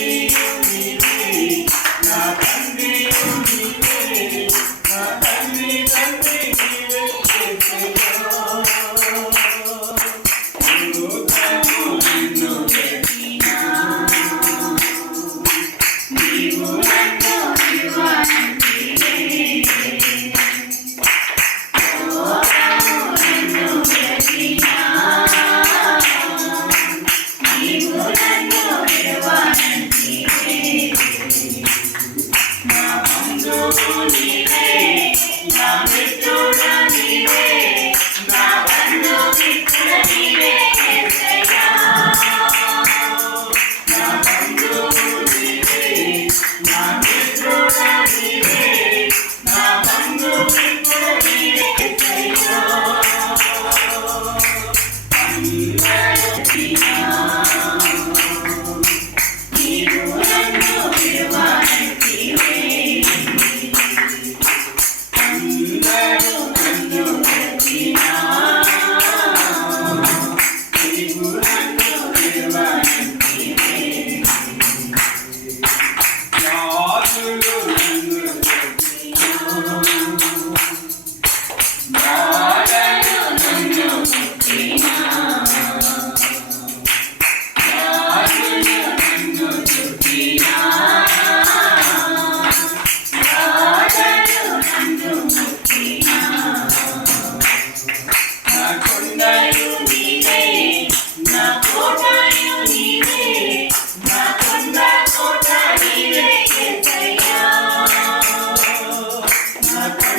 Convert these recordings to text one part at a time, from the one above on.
me. time.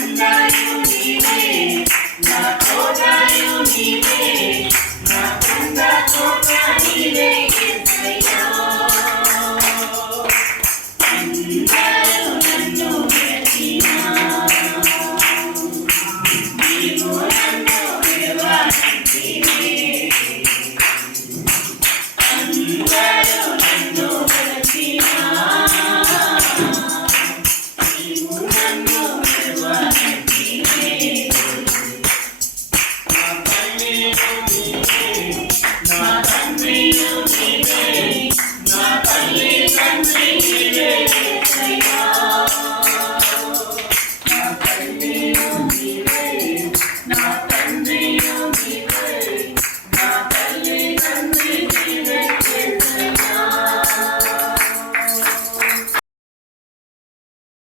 Not for you, me. Not for. me on.